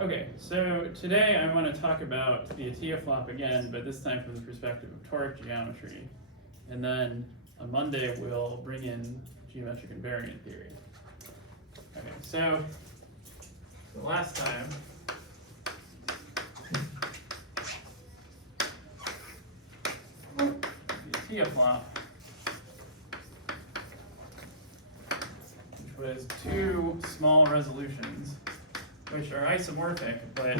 Okay, so today I want to talk about the Atiyah flop again, but this time from the perspective of toric geometry. And then on Monday we'll bring in geometric invariant theory. Okay, so the last time the Atiyah flop, which was two small resolutions, which are isomorphic, but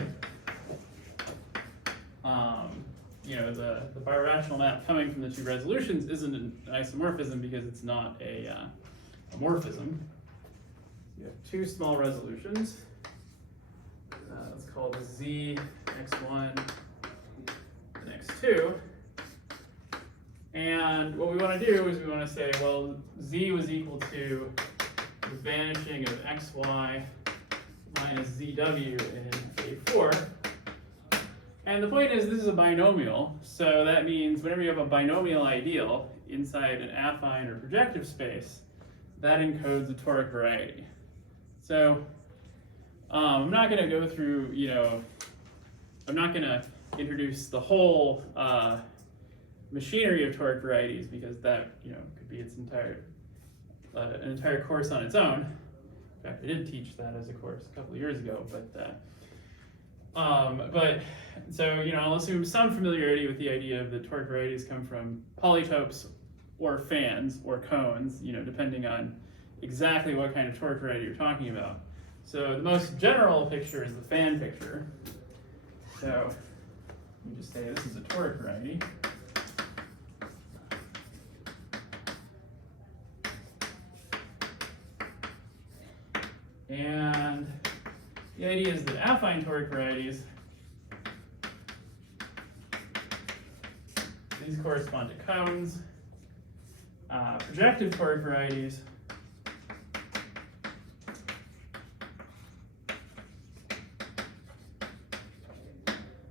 the birational map coming from the two resolutions isn't an isomorphism because it's not a morphism. You have two small resolutions. Let's call this Z x1 and x2. And what we want to do is we want to say, well, Z was equal to the vanishing of xy minus zw in A4. And the point is this is a binomial, so that means whenever you have a binomial ideal inside an affine or projective space, that encodes a toric variety. So I'm not going to go through, I'm not going to introduce the whole machinery of toric varieties because that, could be its an entire course on its own. In fact, I did teach that as a course a couple of years ago, so I'll assume some familiarity with the idea of the toric varieties come from polytopes or fans or cones, depending on exactly what kind of toric variety you're talking about. So the most general picture is the fan picture. So you just say this is a toric variety. And the idea is that affine toric varieties, these correspond to cones. Projective toric varieties,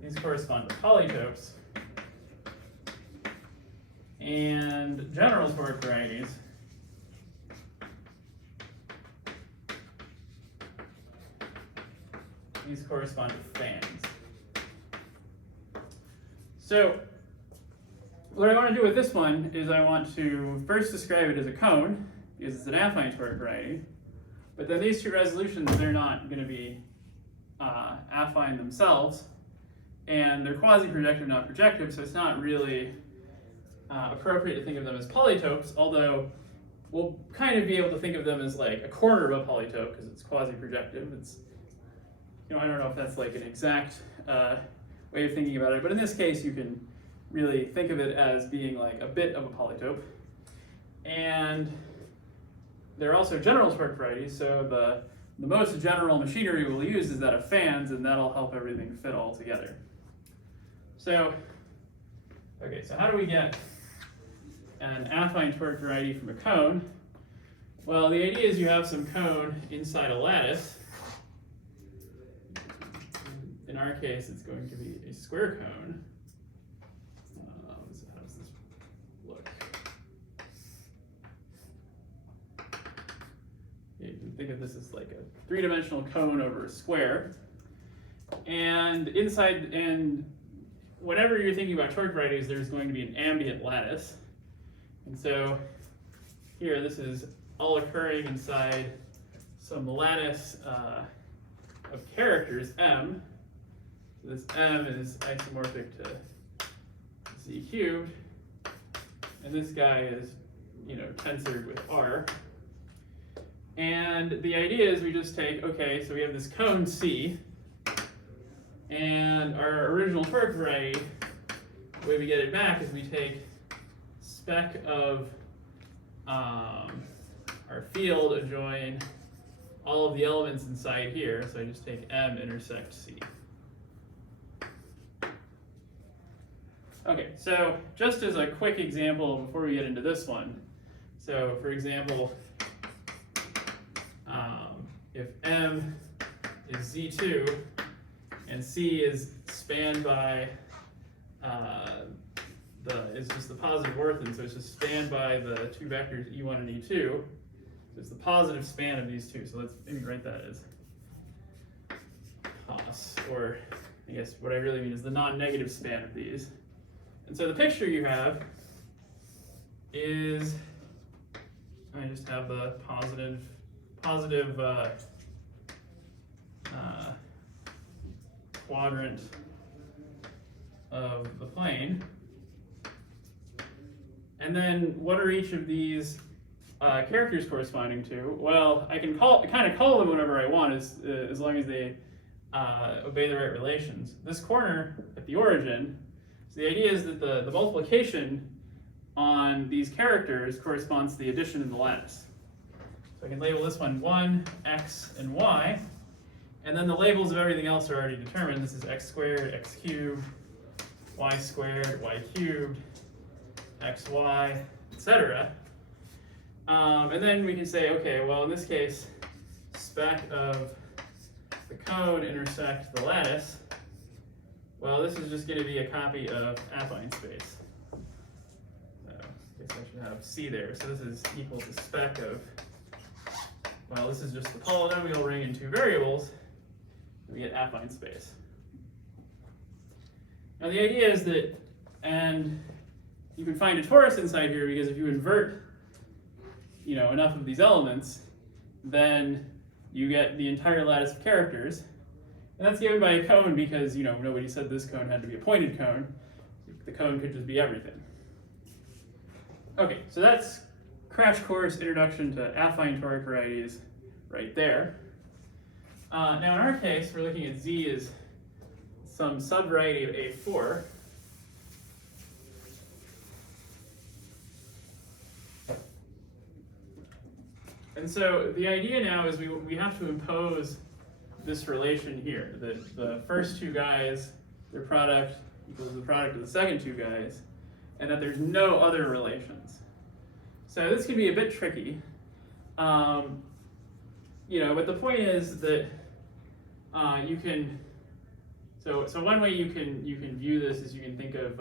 these correspond to polytopes. And general toric varieties, these correspond to fans. So what I want to do with this one is I want to first describe it as a cone, because it's an affine toric variety. But then these two resolutions, they're not going to be affine themselves. And they're quasi-projective, not projective, so it's not really appropriate to think of them as polytopes, although we'll kind of be able to think of them as like a corner of a polytope because it's quasi-projective. It's I don't know if that's like an exact way of thinking about it, but in this case, you can really think of it as being like a bit of a polytope. And there are also general toric varieties, so the most general machinery we'll use is that of fans, and that'll help everything fit all together. So, okay, so how do we get an affine toric variety from a cone? Well, the idea is you have some cone inside a lattice. In our case, it's going to be a square cone. So how does this look? You can think of this as like a three-dimensional cone over a square. And inside, and whenever you're thinking about toric varieties, there's going to be an ambient lattice. And so here, this is all occurring inside some lattice of characters, M. So this M is isomorphic to Z cubed, and this guy is, tensored with R. And the idea is we just take, okay, so we have this cone C, and our original toric variety, the way we get it back is we take spec of our field adjoin all of the elements inside here, so I just take M intersect C. Okay, so just as a quick example before we get into this one, so for example, if M is Z2 and C is spanned by is just the positive ortho, so it's just spanned by the two vectors E1 and E2, so it's the positive span of these two, so let's maybe write that as cos or I guess what I really mean is the non-negative span of these. And so the picture you have is, I just have the positive quadrant of the plane. And then what are each of these characters corresponding to? Well, I can kind of call them whatever I want as long as they obey the right relations. This corner at the origin, so the idea is that the multiplication on these characters corresponds to the addition in the lattice. So I can label this one 1, x, and y, and then the labels of everything else are already determined. This is x squared, x cubed, y squared, y cubed, xy, etc. And then we can say, okay, well, in this case, spec of the cone intersect the lattice. Well, this is just going to be a copy of affine space. So I guess I should have C there. So this is equal to spec of, well, this is just the polynomial ring in two variables. We get affine space. Now the idea is that, and you can find a torus inside here because if you invert, enough of these elements, then you get the entire lattice of characters. And that's given by a cone because, nobody said this cone had to be a pointed cone. The cone could just be everything. Okay, so that's crash course introduction to affine toric varieties right there. Now in our case, we're looking at Z as some subvariety of A4. And so the idea now is we have to impose this relation here, that the first two guys, their product equals the product of the second two guys, and that there's no other relations. So this can be a bit tricky, but the point is that you can. So one way you can view this is you can think of,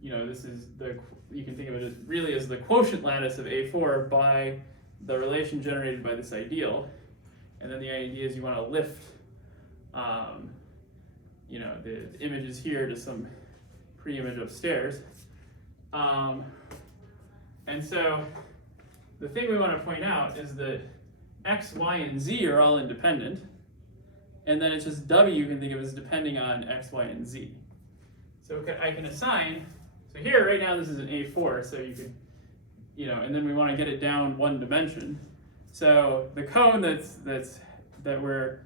this is you can think of it as really as the quotient lattice of A4 by the relation generated by this ideal, and then the idea is you want to lift, the images here to some pre-image upstairs, and so the thing we want to point out is that x, y, and z are all independent, and then it's just w you can think of as depending on x, y, and z. So I can assign. So here, right now, this is an A4, so you could, and then we want to get it down one dimension. So the cone that we're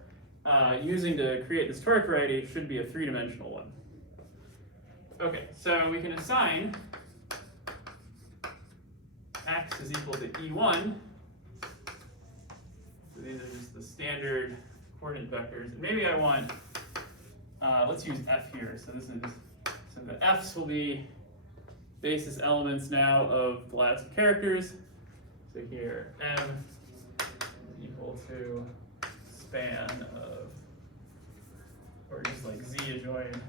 using to create this toric variety should be a three-dimensional one. Okay, so we can assign x is equal to E1. So these are just the standard coordinate vectors. And maybe I want, let's use F here. So so the F's will be basis elements now of the lattice of characters. So here, M is equal to span of, or just like Z adjoined,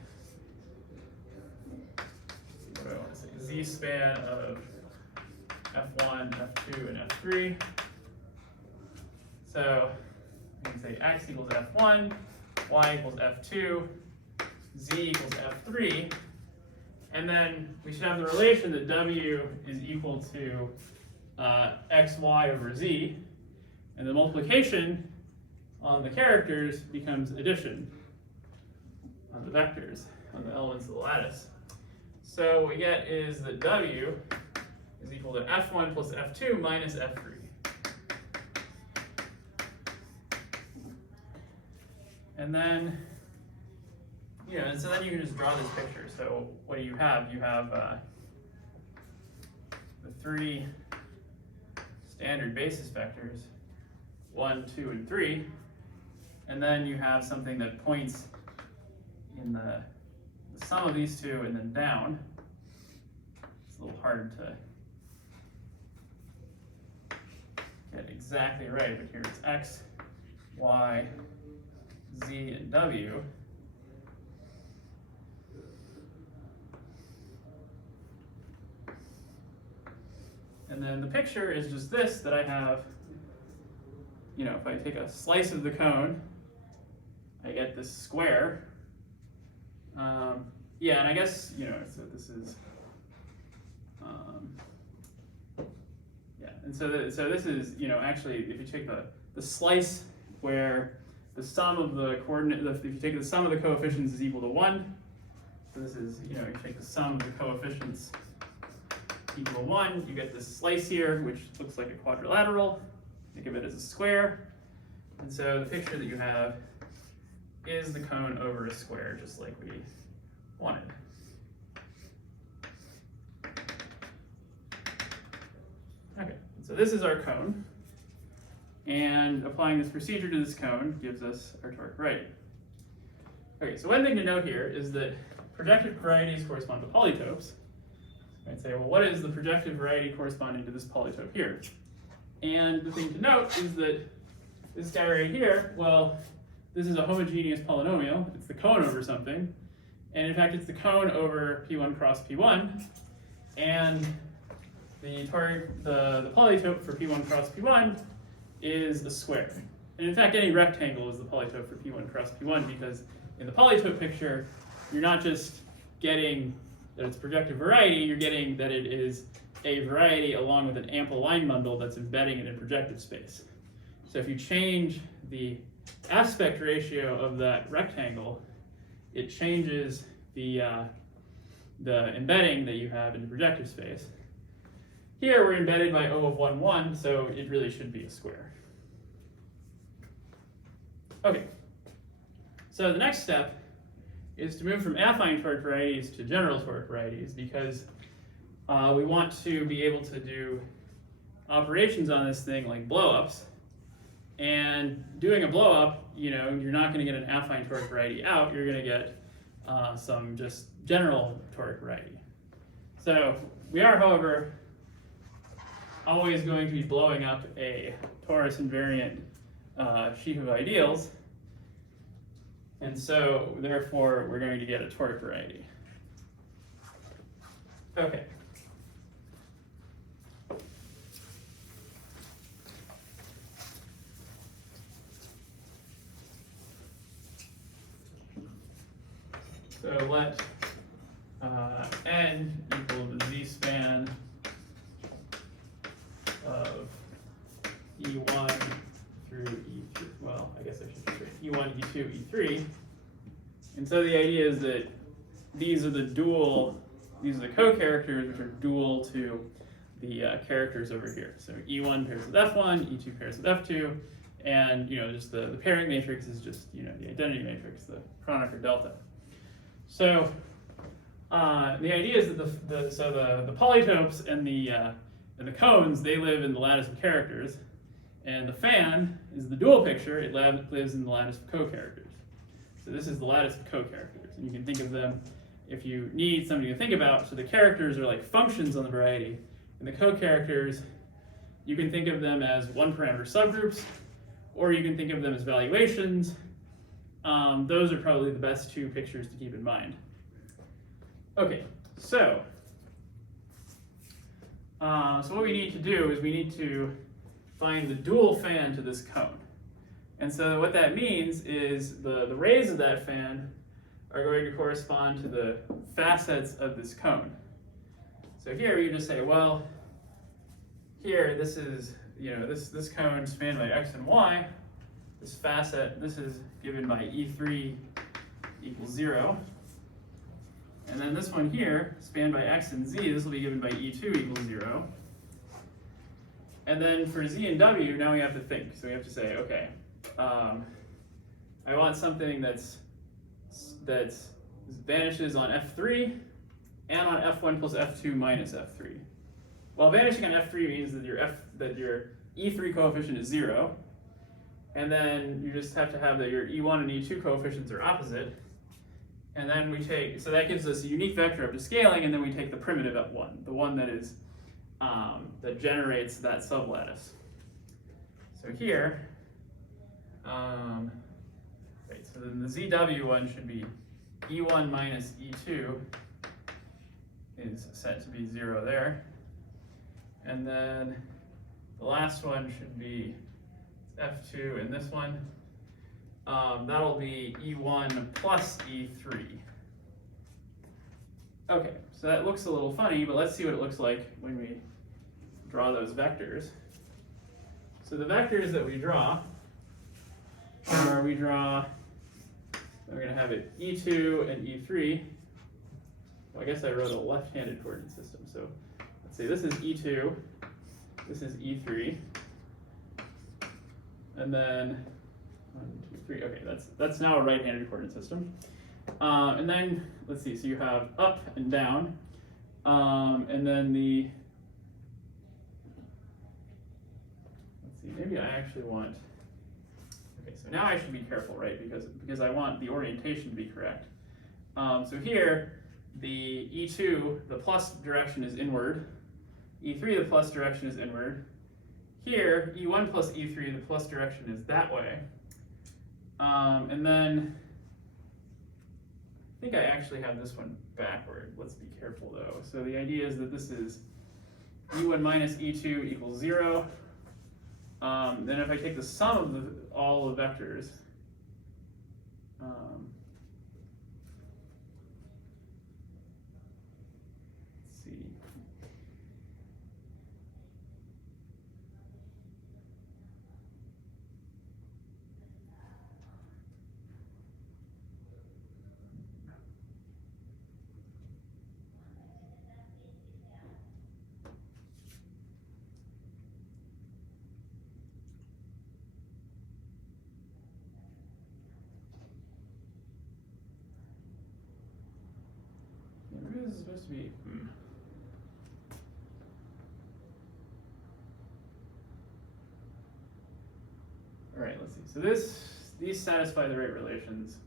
what do I want to say? Z span of F1, F2, and F3. So we can say X equals F1, Y equals F2, Z equals F3. And then we should have the relation that W is equal to XY over Z. And the multiplication on the characters becomes addition on the vectors, on the elements of the lattice. So what we get is that W is equal to F1 plus F2 minus F3. And then, and so then you can just draw this picture. So what do you have? You have the three standard basis vectors, 1, 2, and 3. And then you have something that points in the sum of these two and then down. It's a little hard to get exactly right, but here it's X, Y, Z, and W. And then the picture is just this, that I have, if I take a slice of the cone, I get this square. Yeah, and I guess, so this is, yeah, and so this is, actually, if you take the slice where the sum of the coordinate, if you take the sum of the coefficients is equal to 1, so this is, you take the sum of the coefficients equal to 1, you get this slice here, which looks like a quadrilateral. Think of it as a square. And so the picture that you have is the cone over a square, just like we wanted. Okay, so this is our cone. And applying this procedure to this cone gives us our toric variety. Okay, so one thing to note here is that projective varieties correspond to polytopes. I'd say, well, what is the projective variety corresponding to this polytope here? And the thing to note is that this guy right here, well, this is a homogeneous polynomial. It's the cone over something. And in fact, it's the cone over P1 cross P1. And the polytope for P1 cross P1 is a square. And in fact, any rectangle is the polytope for P1 cross P1, because in the polytope picture, you're not just getting that it's projective variety, you're getting that it is a variety along with an ample line bundle that's embedding it in projective space. So if you change the aspect ratio of that rectangle, it changes the embedding that you have in the projective space. Here we're embedded by O of 1, 1, so it really should be a square. Okay, so the next step is to move from affine toric varieties to general toric varieties, because we want to be able to do operations on this thing like blowups. And doing a blowup, you're not going to get an affine toric variety out. You're going to get some just general toric variety. So we are, however, always going to be blowing up a torus invariant sheaf of ideals. And so, therefore, we're going to get a toric variety. Okay. So let n equal the z-span of E1 through E3. Well, I guess I should say E1, E2, E3. And so the idea is that these are the co-characters which are dual to the characters over here. So E1 pairs with F1, E2 pairs with F2, and just the pairing matrix is just the identity matrix, the Kronecker delta. So the idea is that the polytopes and the cones, they live in the lattice of characters, and the fan is the dual picture. It lives in the lattice of co-characters. So this is the lattice of co-characters, and you can think of them if you need something to think about. So the characters are like functions on the variety, and the co-characters, you can think of them as one-parameter subgroups, or you can think of them as valuations. Those are probably the best two pictures to keep in mind. Okay, so what we need to do is we need to find the dual fan to this cone. And so what that means is the rays of that fan are going to correspond to the facets of this cone. So here you just say, well, here this is, this cone spanned by x and y. This facet, this is given by E3 equals 0. And then this one here, spanned by x and z, this will be given by E2 equals 0. And then for z and w, now we have to think. So we have to say, okay, I want something that vanishes on F3 and on F1 plus F2 minus F3. Well, vanishing on F3 means that your E3 coefficient is 0. And then you just have to have that your E1 and E2 coefficients are opposite. And then we take, so that gives us a unique vector up to scaling, and then we take the primitive at 1, the one that is, that generates that sublattice. So here, right, so then the ZW one should be E1 minus E2 is set to be 0 there. And then the last one should be F2 in this one. that'll be E1 plus E3. Okay, so that looks a little funny, but let's see what it looks like when we draw those vectors. So the vectors that we draw are, we're going to have it E2 and E3. Well, I guess I wrote a left-handed coordinate system. So let's say this is E2, this is E3, and then 1, 2, 3. Okay, that's now a right-handed coordinate system. And then let's see. So you have up and down, and then the. Let's see. Maybe I actually want. Okay, so now I should be careful, right? Because I want the orientation to be correct. So here, the E2, the plus direction is inward. E3, the plus direction is inward. Here, E1 plus E3, the plus direction is that way. And then, I think I actually have this one backward. Let's be careful though. So the idea is that this is E1 minus E2 equals 0. Then if I take the sum of all the vectors, let's see. Maybe this is supposed to be. All right, let's see. So these satisfy the right relations.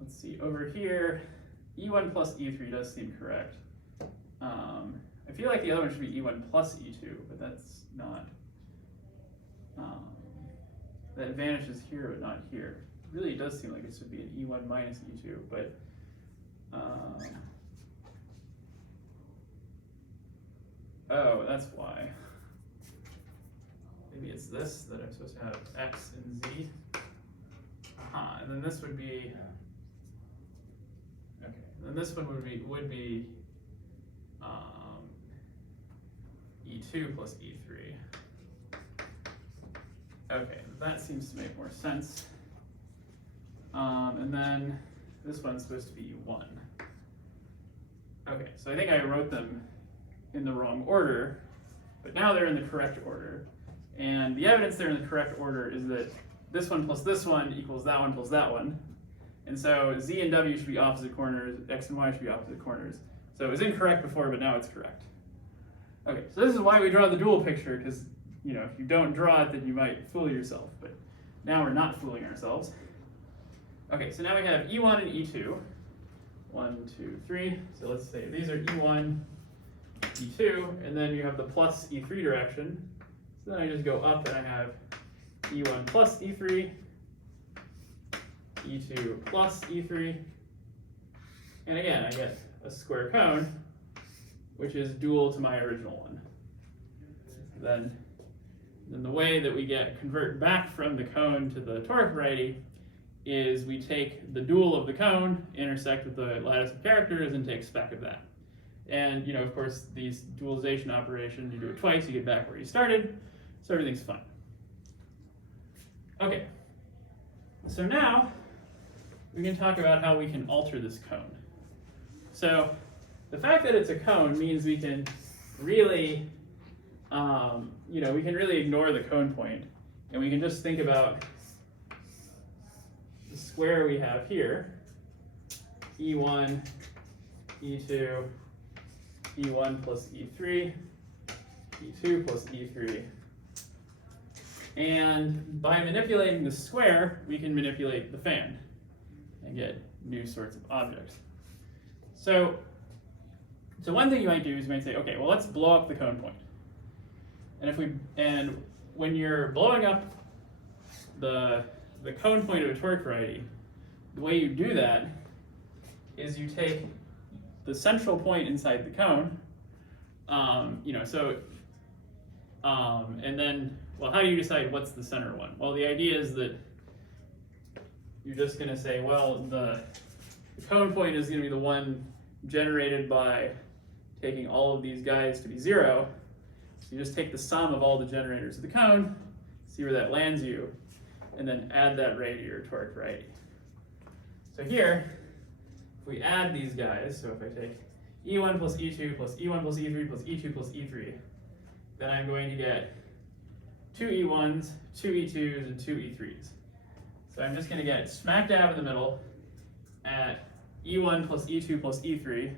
Let's see. Over here, E1 plus E3 does seem correct. I feel like the other one should be E1 plus E2, but that's not. That vanishes here, but not here. Really, it does seem like it should be an E1 minus E2, but oh, that's why. Maybe it's this that I'm supposed to have X and Z. And then this would be okay. Then this one would be E2 plus E3. Okay, that seems to make more sense. And then this one's supposed to be E1. Okay, so I think I wrote them in the wrong order, but now they're in the correct order. And the evidence they're in the correct order is that this one plus this one equals that one plus that one. And so Z and W should be opposite corners, X and Y should be opposite corners. So it was incorrect before, but now it's correct. Okay, so this is why we draw the dual picture, because if you don't draw it, then you might fool yourself. But now we're not fooling ourselves. Okay, so now we have E1 and E2. 1, 2, 3. So let's say these are E1, E2, and then you have the plus E3 direction. So then I just go up and I have E1 plus E3, E2 plus E3. And again, I get a square cone, which is dual to my original one. Then the way that we convert back from the cone to the toric variety is we take the dual of the cone, intersect with the lattice of characters, and take spec of that. And of course, these dualization operations, you do it twice, you get back where you started, so everything's fine. Okay, so now we can talk about how we can alter this cone. So the fact that it's a cone means we can really, we can really ignore the cone point, and we can just think about the square we have here, E1, E2, E1 plus E3, E2 plus E3. And by manipulating the square, we can manipulate the fan and get new sorts of objects. So one thing you might do is you might say, okay, well, let's blow up the cone point. And when you're blowing up the cone point of a toric variety, the way you do that is you take the central point inside the cone, and then well, how do you decide what's the center one? Well, the idea is that you're just going to say, well, the cone point is going to be the one generated by taking all of these guys to be 0. So you just take the sum of all the generators of the cone, see where that lands you, and then add that ray to your toric variety. So here, if we add these guys, so if I take E1 plus E2 plus E1 plus E3 plus E2 plus E3, then I'm going to get 2 E1s, 2 E2s, and 2 E3s. So I'm just going to get smack dab in the middle at E1 plus E2 plus E3.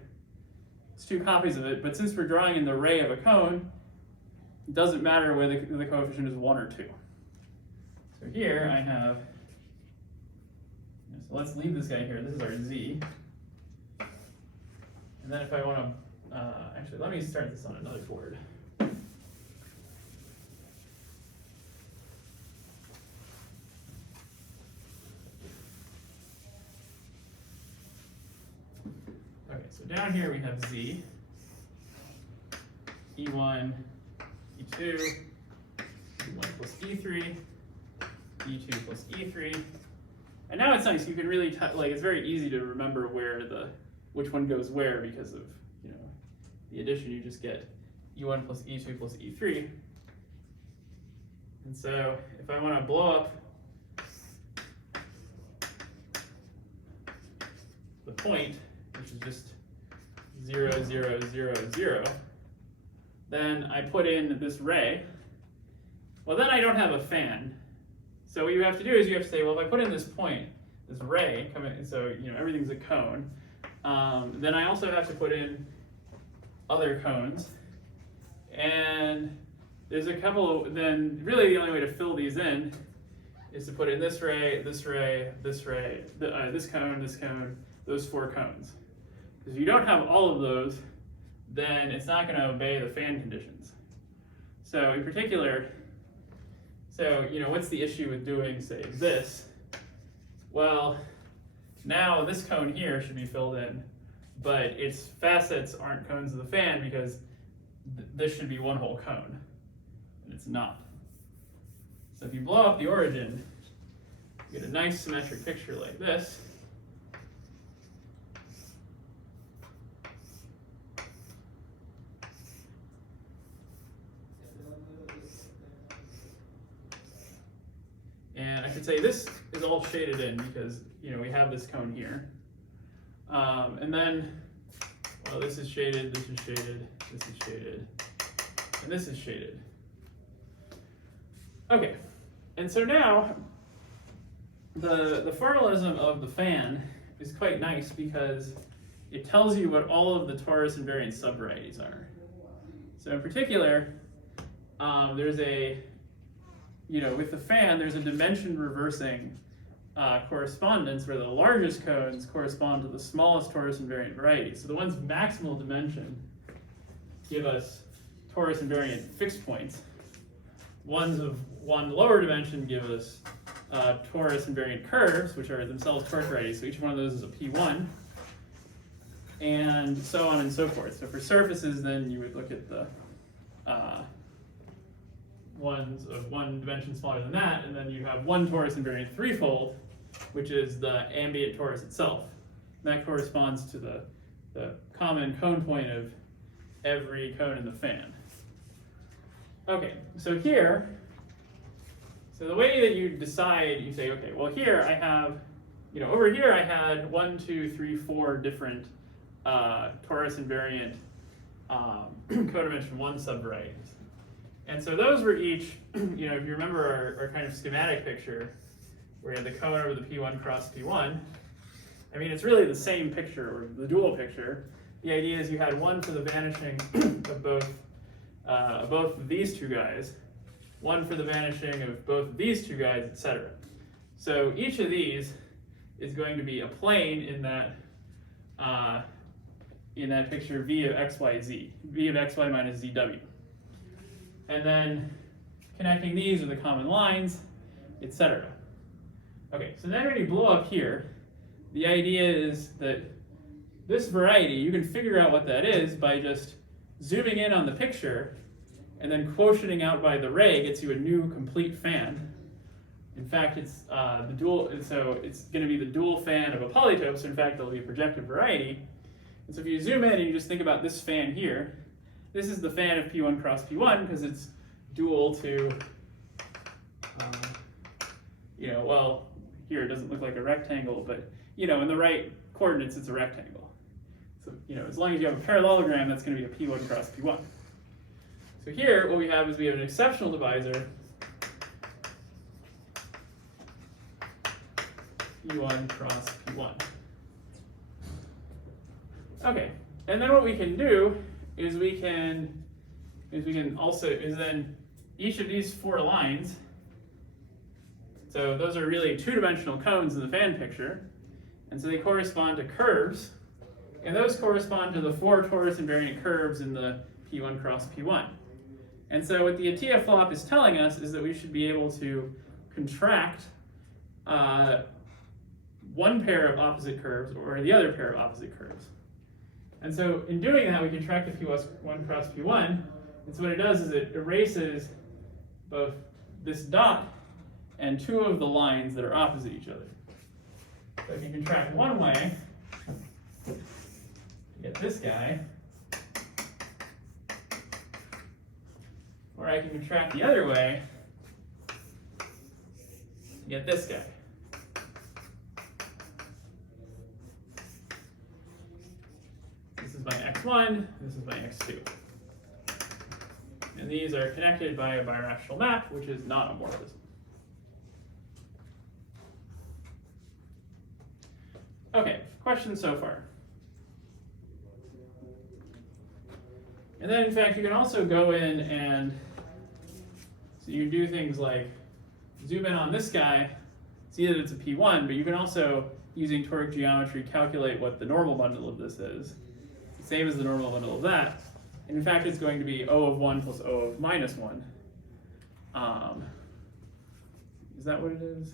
It's 2 copies of it, but since we're drawing in the ray of a cone, it doesn't matter whether the coefficient is 1 or 2. So here I have, so let's leave this guy here. This is our Z. And then if I want to, actually, let me start this on another board. Okay, so down here we have Z, E1, E2, E1 plus E3, E2 plus E3. And now it's nice, you can really, like, it's very easy to remember where which one goes where because of, the addition. You just get E1 plus E2 plus E3. And so if I want to blow up the point, which is just 0, 0, 0, 0, then I put in this ray. Well, then I don't have a fan. So what you have to do is you have to say, well, if I put in this point, this ray, so everything's a cone, then I also have to put in other cones. And there's a couple, then really the only way to fill these in is to put in this ray, this ray, this ray, this cone, those 4 cones. Because if you don't have all of those, then it's not going to obey the fan conditions. So in particular, what's the issue with doing, say, this? Well, now this cone here should be filled in, but its facets aren't cones of the fan because this should be one whole cone, and it's not. So if you blow up the origin, you get a nice symmetric picture like this. And I should say this is all shaded in because we have this cone here. And then, well, this is shaded, this is shaded, this is shaded, and this is shaded. Okay, and so now the formalism of the fan is quite nice because it tells you what all of the torus invariant subvarieties are. So in particular, there's a with the fan, there's a dimension reversing correspondence where the largest cones correspond to the smallest torus invariant varieties. So the ones maximal dimension give us torus invariant fixed points. Ones of one lower dimension give us torus invariant curves, which are themselves toric varieties. So each one of those is a P1, and so on and so forth. So for surfaces, then you would look at the ones of one dimension smaller than that, and then you have one torus invariant threefold, which is the ambient torus itself. And that corresponds to the common cone point of every cone in the fan. Okay, so here, the way that you decide, you say, okay, well here I have, over here I had 1, 2, 3, 4 different torus invariant codimension 1 subvarieties. And so those were each, if you remember our kind of schematic picture, where we had the cone over the P1 cross P1, I mean, it's really the same picture, or the dual picture. The idea is you had one for the vanishing of both of these 2 guys, one for the vanishing of both of these 2 guys, etc. So each of these is going to be a plane in that picture V of x, y, z, V of x, y minus zw. And then connecting these are the common lines, etc. Okay, so then when you blow up here, the idea is that this variety, you can figure out what that is by just zooming in on the picture and then quotienting out by the ray gets you a new complete fan. In fact, it's the dual, so it's going to be the dual fan of a polytope, so in fact there'll be a projective variety. And so if you zoom in and you just think about this fan here, this is the fan of P1 cross P1 because it's dual to, well, here it doesn't look like a rectangle, but in the right coordinates it's a rectangle. So as long as you have a parallelogram, that's going to be a P1 cross P1. So here what we have is we have an exceptional divisor, P1 cross P1. Okay, and then what we can do is then each of these 4 lines, so those are really 2-dimensional cones in the fan picture, and so they correspond to curves, and those correspond to the 4 torus invariant curves in the P1 cross P1. And so what the Atiyah flop is telling us is that we should be able to contract one pair of opposite curves or the other pair of opposite curves. And so in doing that, we contract the P1 cross P1, and so what it does is it erases both this dot and 2 of the lines that are opposite each other. So if you contract one way, you get this guy, or I can contract the other way, you get this guy. This is my x1, this is my x2. And these are connected by a birational map, which is not a morphism. Okay, questions so far? And then in fact, you can also go in and, so you do things like zoom in on this guy, see that it's a P1, but you can also, using toric geometry, calculate what the normal bundle of this is. It's the same as the normal bundle of that. And in fact, it's going to be O of 1 plus O of minus 1. Is that what it is?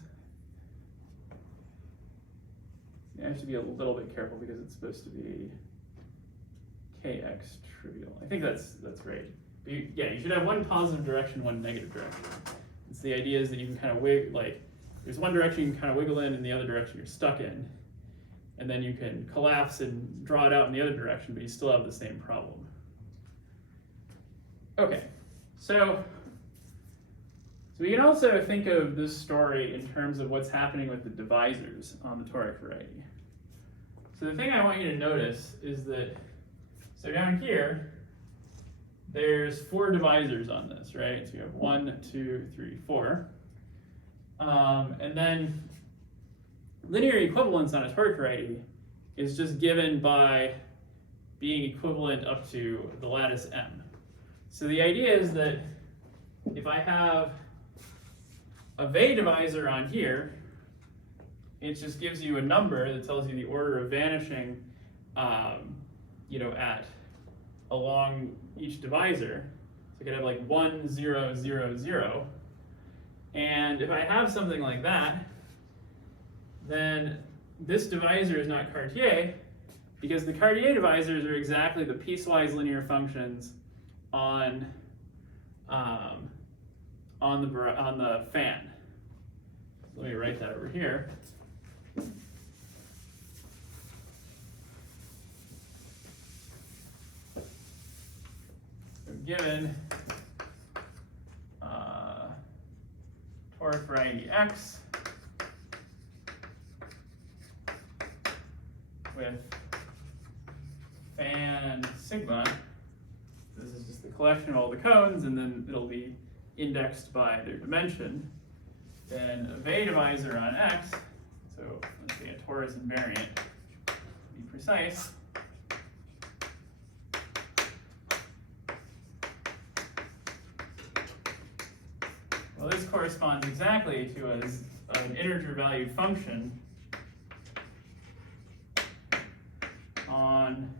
I have to be a little bit careful because it's supposed to be kx trivial. I think that's right. But you should have one positive direction, one negative direction. It's the idea is that you can kind of wiggle, there's one direction you can kind of wiggle in and the other direction you're stuck in. And then you can collapse and draw it out in the other direction, but you still have the same problem. Okay, so we can also think of this story in terms of what's happening with the divisors on the toric variety. So the thing I want you to notice is that, so down here, there's 4 divisors on this, right? So you have 1, 2, 3, 4. And then linear equivalence on a toric variety is just given by being equivalent up to the lattice M. So the idea is that if I have a Vey divisor on here, it just gives you a number that tells you the order of vanishing, along each divisor. So I could have like 1, 0, 0, 0. And if I have something like that, then this divisor is not Cartier because the Cartier divisors are exactly the piecewise linear functions on the fan. So let me write that over here. So given toric variety X with fan sigma, this is just the collection of all the cones, and then it'll be indexed by their dimension. Then a Vey divisor on X, so let's say a torus invariant, to be precise. Well, this corresponds exactly to an integer valued function on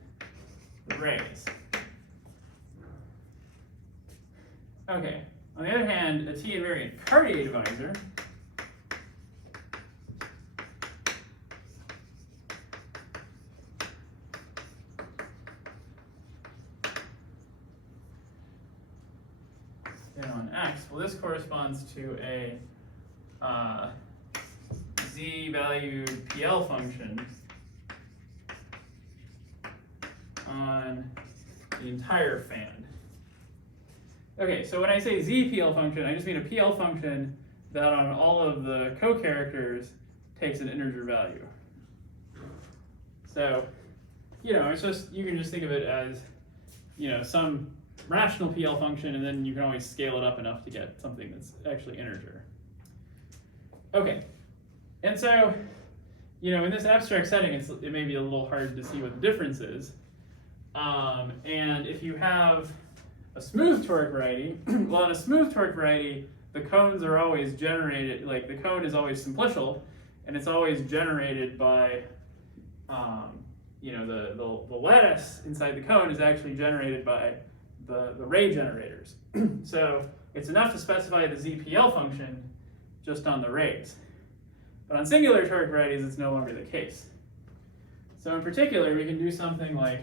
the rays. Okay, on the other hand, a T invariant Cartier divisor and on x. Well, this corresponds to a z-valued PL function on the entire fan. Okay, so when I say z-PL function, I just mean a PL function that on all of the co-characters takes an integer value. So, it's just, you can just think of it as, some rational PL function, and then you can always scale it up enough to get something that's actually integer. Okay, and so, in this abstract setting, it may be a little hard to see what the difference is. And if you have a smooth toric variety, well, in a smooth toric variety, the cones are always generated, like the cone is always simplicial, and it's always generated by, the lattice inside the cone is actually generated by the ray generators. So it's enough to specify the ZPL function just on the rays. But on singular toric varieties, it's no longer the case. So in particular, we can do something like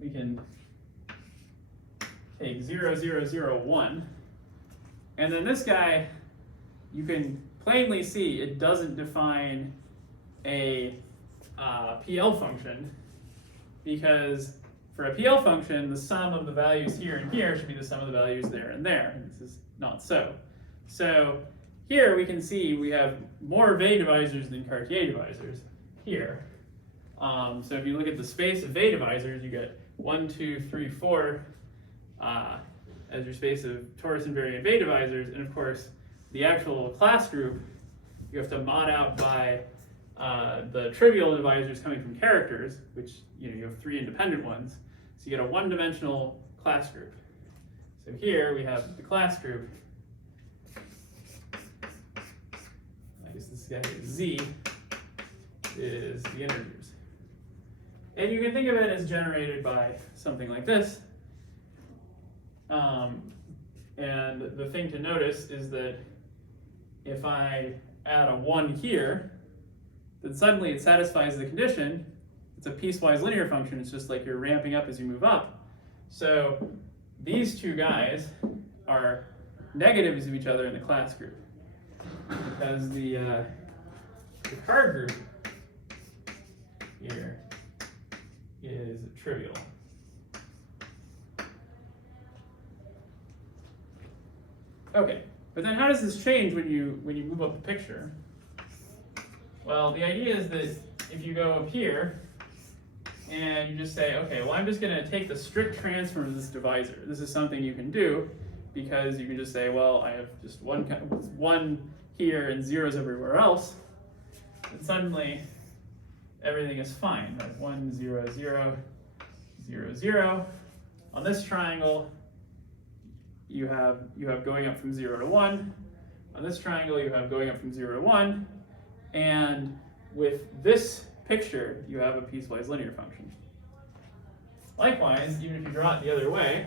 we can take 0, 0, 0, 1, and then this guy, you can plainly see it doesn't define a PL function, because for a PL function, the sum of the values here and here should be the sum of the values there and there, and this is not so. So here we can see we have more Vey divisors than Cartier divisors here. So if you look at the space of Vey divisors, you get 1, 2, 3, 4 as your space of torus invariant Vey divisors, and of course the actual class group you have to mod out by the trivial divisors coming from characters, which you have 3 independent ones, so you get a one-dimensional class group. So here we have the class group. I guess this guy is Z is the integers. And you can think of it as generated by something like this. And the thing to notice is that if I add a 1 here, then suddenly it satisfies the condition. It's a piecewise linear function. It's just like you're ramping up as you move up. So these two guys are negatives of each other in the class group, because the card group here is trivial. Okay, but then how does this change when you move up the picture? Well, the idea is that if you go up here and you just say, okay, well, I'm just going to take the strict transform of this divisor. This is something you can do because you can just say, well, I have just one here and zeros everywhere else, and suddenly everything is fine. Right? 1, 0, 0, 0, 0. On this triangle, you have going up from 0 to 1. On this triangle, you have going up from 0 to 1. And with this picture, you have a piecewise linear function. Likewise, even if you draw it the other way,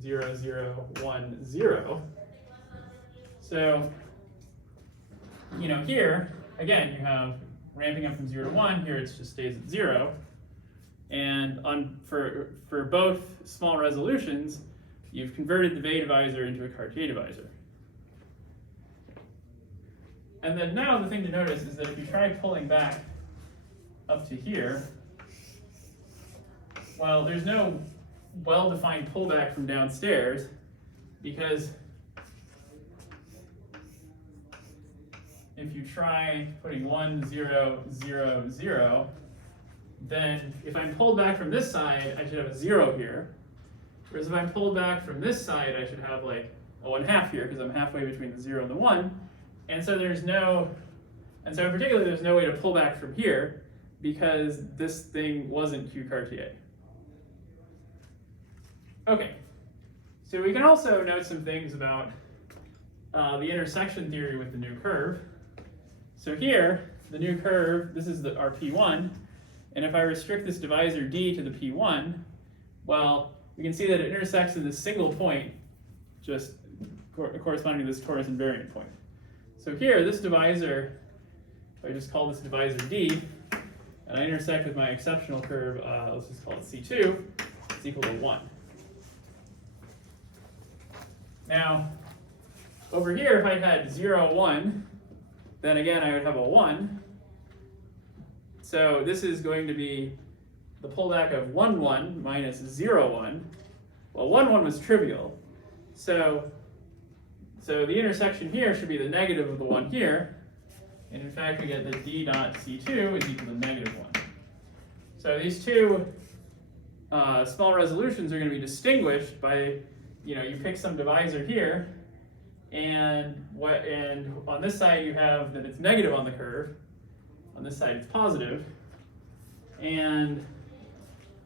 0, 0, 1, 0. So, here, again, you have ramping up from 0 to 1. Here it just stays at 0. And for both small resolutions, you've converted the Vey divisor into a Cartier divisor. And then now the thing to notice is that if you try pulling back up to here, well, there's no well-defined pullback from downstairs, because if you try putting 1, 0, 0, 0, then if I'm pulled back from this side, I should have a 0 here. Whereas if I'm pulled back from this side, I should have like a 1/2 here, because I'm halfway between the 0 and the 1. And so in particular, there's no way to pull back from here, because this thing wasn't Q Cartier. Okay, so we can also note some things about the intersection theory with the new curve. So here, the new curve, this is our P1, and if I restrict this divisor D to the P1, well, we can see that it intersects in this single point, just corresponding to this torus invariant point. So here, this divisor, if I just call this divisor D, and I intersect with my exceptional curve, let's just call it C2, it's equal to 1. Now, over here, if I had 0, 1, then again I would have a 1. So this is going to be the pullback of 1, 1 minus 0, 1. Well, 1, 1 was trivial. So the intersection here should be the negative of the 1 here. And in fact, we get that D dot C2 is equal to negative 1. So these two small resolutions are going to be distinguished by, you pick some divisor here, and on this side you have that it's negative on the curve. On this side it's positive. And,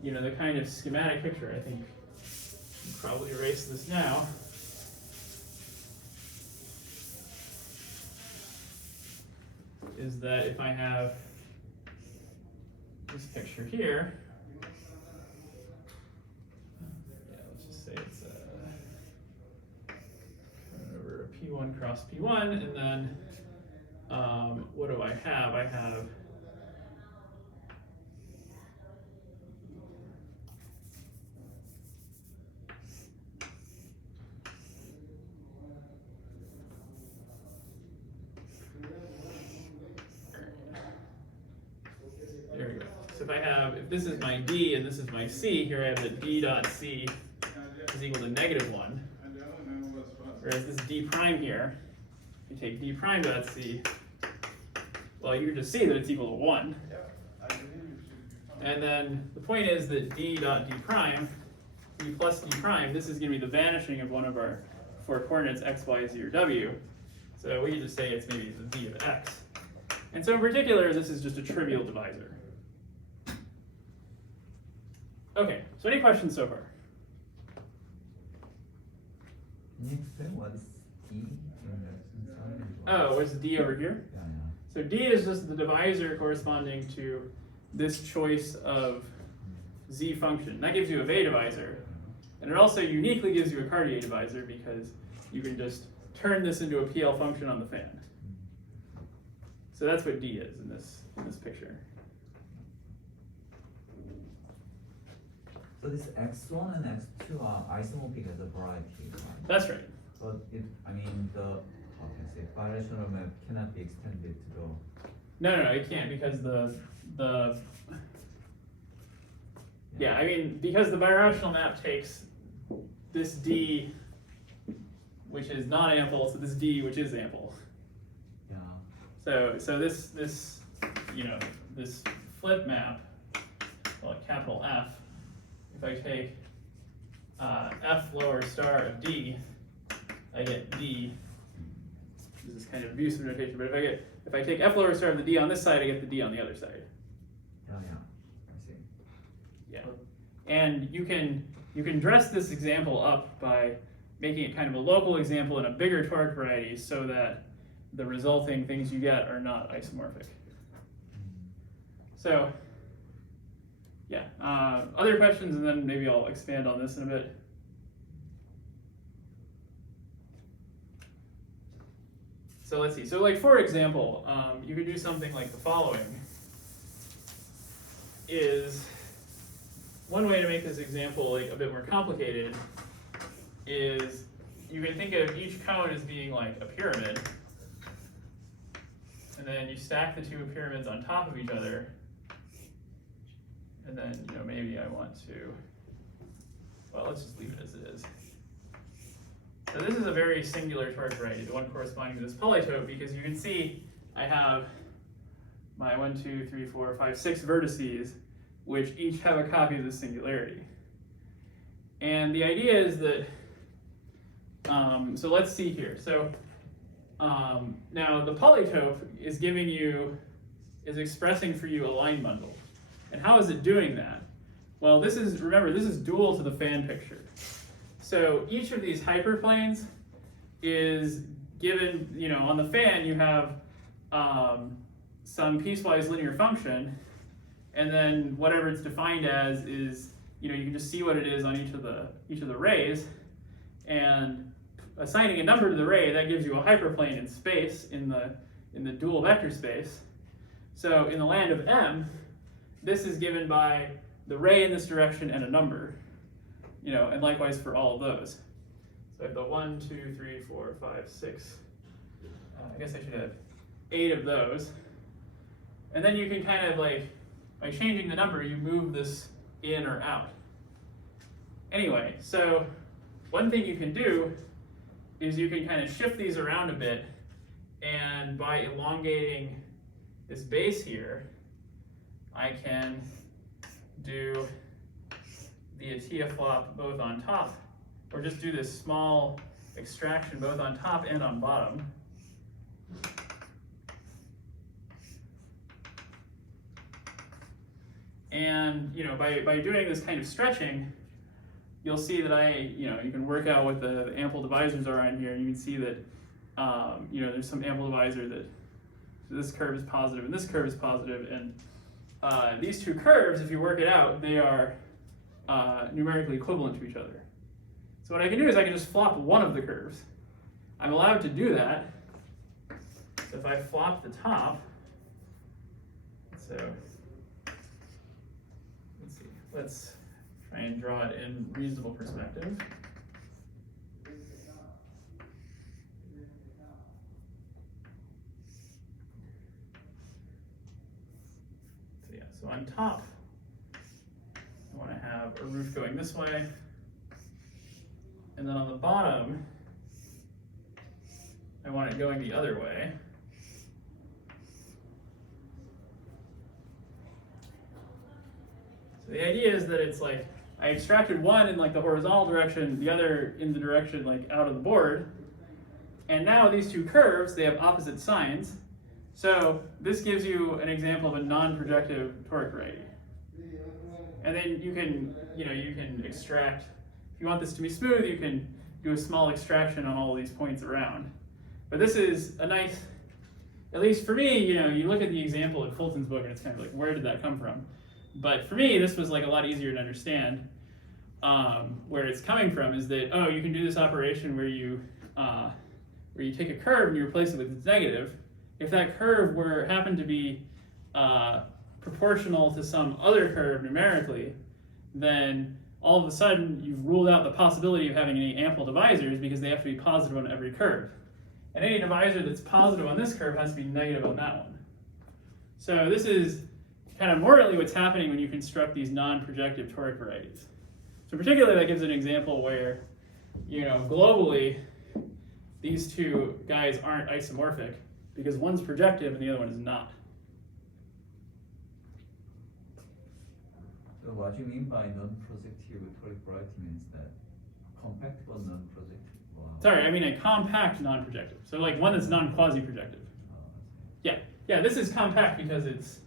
the kind of schematic picture, I think, you can probably erase this now. Is that if I have this picture here, let's just say it's over P1 cross P1, and then what do I have? I have there we go. So if this is my D and this is my C, here I have that D dot C is equal to negative 1. Whereas this D prime here, you take D prime dot C, well, you can just see that it's equal to 1. And then the point is that D dot D prime, D plus D prime, this is going to be the vanishing of one of our 4 coordinates x, y, z, or w. So we can just say it's maybe the D of x. And so in particular, this is just a trivial divisor. Okay, so any questions so far? Can you explain what is D? Oh, what's D over here? Yeah. So D is just the divisor corresponding to this choice of z function. That gives you a Weil divisor. And it also uniquely gives you a Cartier divisor because you can just turn this into a PL function on the fan. So that's what D is in this picture. So this x1 and x2 are isomorphic as a variety, right? That's right. But how can I say, birational map cannot be extended to the... No, it can't because because the birational map takes this D, which is non-ample, to this D, which is ample. Yeah. So this this flip map, call it capital F. If I take F lower star of D, I get D. This is kind of abusive notation, but if I take F lower star of the D on this side, I get the D on the other side. Yeah, I see. Yeah, and you can dress this example up by making it kind of a local example in a bigger toric variety, so that the resulting things you get are not isomorphic. So, yeah, other questions, and then maybe I'll expand on this in a bit. So let's see. So like, for example, you could do something like the following. Is one way to make this example like a bit more complicated is you can think of each cone as being like a pyramid, and then you stack the two pyramids on top of each other, and then maybe I want to, well, let's just leave it as it is. So this is a very singular toric variety, the one corresponding to this polytope, because you can see I have my 1, 2, 3, 4, 5, 6 vertices, which each have a copy of this singularity. And the idea is that, so let's see here. So now the polytope is is expressing for you a line bundle. And how is it doing that? Well, remember, this is dual to the fan picture. So each of these hyperplanes is given, on the fan you have some piecewise linear function, and then whatever it's defined as is, you can just see what it is on each of the rays, and assigning a number to the ray, that gives you a hyperplane in space, in the dual vector space. So in the land of M, this is given by the ray in this direction and a number, and likewise for all of those. So I have the 1, 2, 3, 4, 5, 6. I guess I should have 8 of those. And then you can kind of by changing the number, you move this in or out. Anyway, so one thing you can do is you can kind of shift these around a bit, and by elongating this base here, I can do the Atiyah flop both on top, or just do this small extraction both on top and on bottom. And by doing this kind of stretching, you'll see that you can work out what the ample divisors are on here, and you can see that there's some ample divisor that this curve is positive and this curve is positive, and these two curves, if you work it out, they are numerically equivalent to each other. So what I can do is I can just flop one of the curves. I'm allowed to do that. So if I flop the top, so let's try and draw it in reasonable perspective. So on top, I want to have a roof going this way, and then on the bottom, I want it going the other way. So the idea is that it's I extracted one in the horizontal direction, the other in the direction out of the board, and now these two curves, they have opposite signs. So this gives you an example of a non-projective toric variety. And then you can extract, if you want this to be smooth, you can do a small extraction on all of these points around. But this is a nice, at least for me, you look at the example in Fulton's book and it's kind of where did that come from? But for me, this was a lot easier to understand. Where it's coming from is that, you can do this operation where you take a curve and you replace it with its negative. If that curve happened to be proportional to some other curve numerically, then all of a sudden you've ruled out the possibility of having any ample divisors because they have to be positive on every curve. And any divisor that's positive on this curve has to be negative on that one. So this is kind of morally what's happening when you construct these non-projective toric varieties. So particularly that gives an example where, globally, these two guys aren't isomorphic because one's projective and the other one is not. So what you mean by non-projective toric variety means that compact but non-projective? Wow. Sorry, I mean a compact non-projective. So one that's non-quasi-projective. Yeah, this is compact because it's,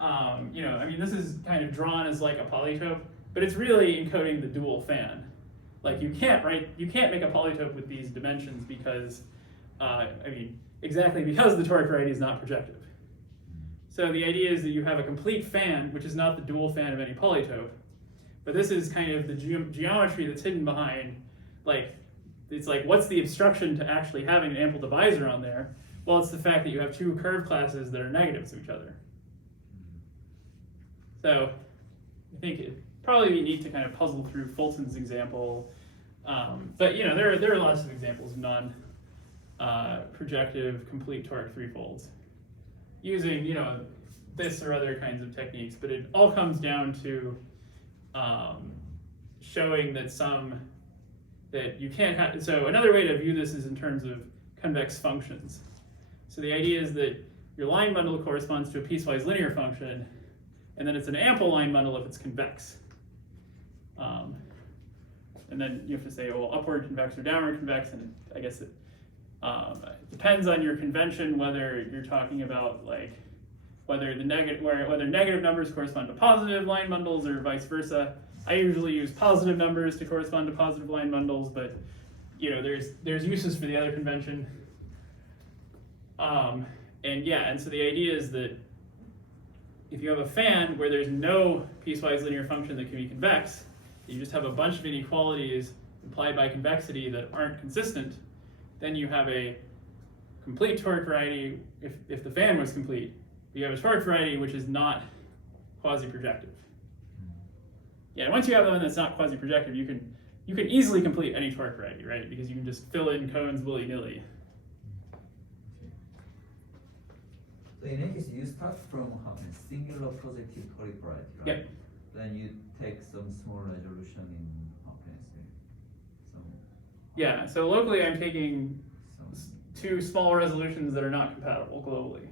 this is kind of drawn as a polytope, but it's really encoding the dual fan. You can't make a polytope with these dimensions because, exactly because the toric variety is not projective. So the idea is that you have a complete fan, which is not the dual fan of any polytope, but this is kind of the geometry that's hidden behind, it's what's the obstruction to actually having an ample divisor on there? Well, it's the fact that you have two curve classes that are negatives to each other. So I think it'd probably be neat to kind of puzzle through Fulton's example, but there are lots of examples of non-projective complete toric threefolds using this or other kinds of techniques, but it all comes down to showing that you can't have. So another way to view this is in terms of convex functions. So the idea is that your line bundle corresponds to a piecewise linear function, and then it's an ample line bundle if it's convex. And then you have to say, well, upward convex or downward convex, and I guess it depends on your convention whether you're talking about whether negative numbers correspond to positive line bundles or vice versa. I usually use positive numbers to correspond to positive line bundles, but there's uses for the other convention. And so the idea is that if you have a fan where there's no piecewise linear function that can be convex, you just have a bunch of inequalities implied by convexity that aren't consistent, then you have a complete toric variety if the fan was complete. You have a toric variety which is not quasi-projective. Yeah, once you have one that's not quasi-projective, you can easily complete any toric variety, right? Because you can just fill in cones willy-nilly. So in any case, you start from a singular projective toric variety, right? Yep. Then you take some small resolution in some. Yeah, so locally I'm taking Some. two small resolutions that are not compatible globally.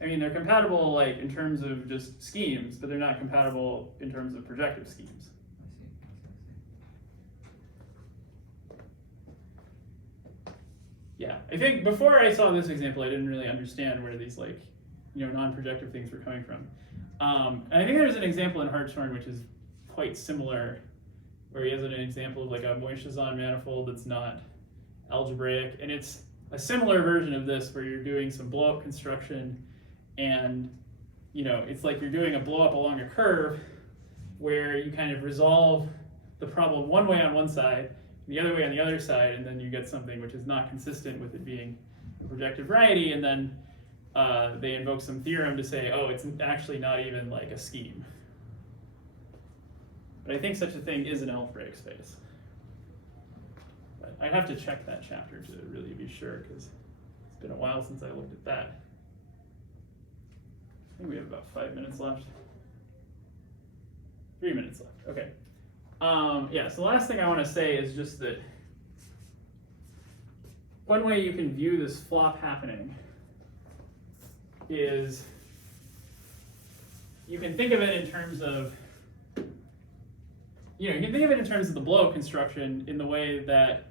I mean, they're compatible like in terms of just schemes, but they're not compatible in terms of projective schemes. Yeah, I think before I saw this example, I didn't really understand where these like, non-projective things were coming from. And I think there's an example in Hartshorn which is quite similar, where he has an example of like a Moishazon manifold that's not algebraic, and it's a similar version of this where you're doing some blow-up construction, and it's like you're doing a blow-up along a curve where you kind of resolve the problem one way on one side, the other way on the other side, and then you get something which is not consistent with it being a projective variety, and then they invoke some theorem to say, oh, it's actually not even like a scheme. But I think such a thing is an algebraic space. But I'd have to check that chapter to really be sure, because it's been a while since I looked at that. I think we have about 5 minutes left. 3 minutes left, okay. Yeah, so the last thing I want to say is just that one way you can view this flop happening is you can think of it in terms of, you can think of it in terms of the blow-up construction, in the way that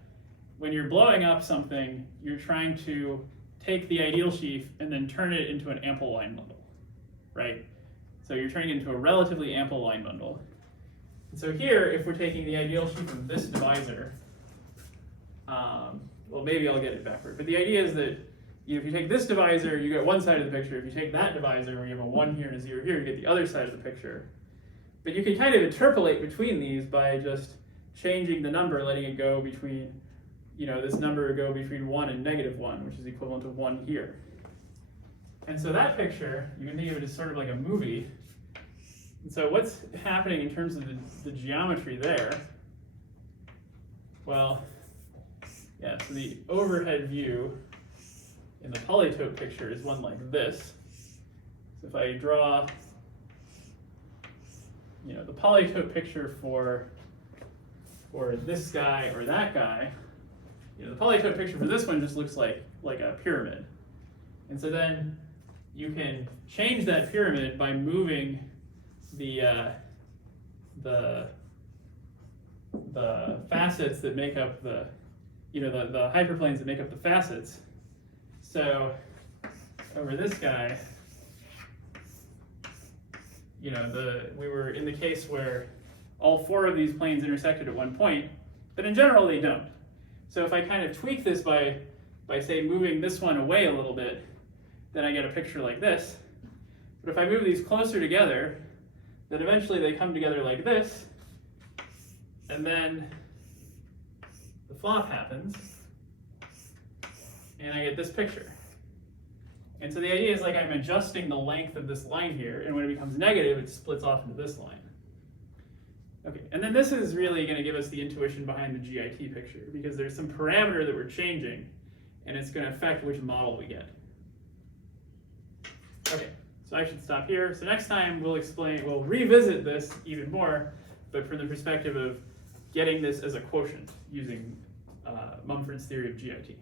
when you're blowing up something, you're trying to take the ideal sheaf and then turn it into an ample line bundle, right? So you're turning it into a relatively ample line bundle. And so here, if we're taking the ideal sheaf of this divisor, well, maybe I'll get it backward, but the idea is that if you take this divisor, you get one side of the picture. If you take that divisor, where you have a 1 here and a 0 here, you get the other side of the picture. But you can kind of interpolate between these by just changing the number, letting it go between, this number go between 1 and -1, which is equivalent to 1 here. And so that picture, you can think of it as sort of like a movie. And so what's happening in terms of the geometry there? Well, yeah, so the overhead view in the polytope picture is one like this. So if I draw, the polytope picture for this guy or that guy, the polytope picture for this one just looks like a pyramid. And so then you can change that pyramid by moving the facets that make up the hyperplanes that make up the facets. So over this guy, we were in the case where all 4 of these planes intersected at one point, but in general they don't. So if I kind of tweak this by say moving this one away a little bit, then I get a picture like this. But if I move these closer together, then eventually they come together like this, and then the flop happens, and I get this picture. And so the idea is like I'm adjusting the length of this line here, and when it becomes negative, it splits off into this line. Okay, and then this is really going to give us the intuition behind the GIT picture, because there's some parameter that we're changing, and it's going to affect which model we get. Okay, so I should stop here. So next time we'll revisit this even more, but from the perspective of getting this as a quotient using Mumford's theory of GIT.